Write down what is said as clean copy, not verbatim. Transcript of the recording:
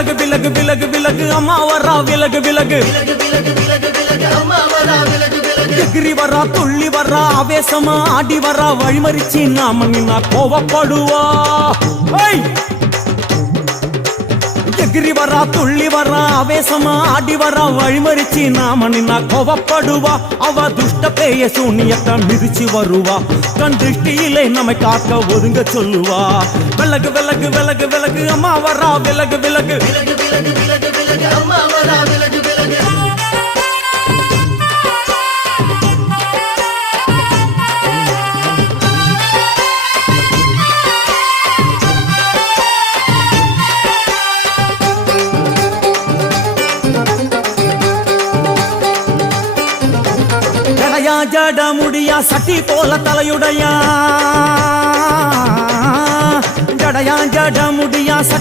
விலகு விலகு விலகு விலகு அம்மா வரா விலகு விலகு எகிரி வரா துள்ளி வரா ஆவேசமா ஆடி வரா வழிமறிச்சு நாம நின்னா கோவப்படுவா எகிரி வரா துள்ளி வரா ஆவேசமா ஆடி வரா வழிமறிச்சு நாம நின்னா கோவப்படுவா அவ துஷ்ட பேய சூனியத்தை மிதிச்சு வருவா கண் திருஷ்டியிலே நம்மை காக்க ஒதுங்க சொல்லுவா விலகு விலகு விலகு விலகு அம்மா வரா விலகு விலகு அம்மா வரா விலகு விலகு ஜட முடியா சட்டி போல தலையுடையா ஜடையா ஜட முடியா சட்டி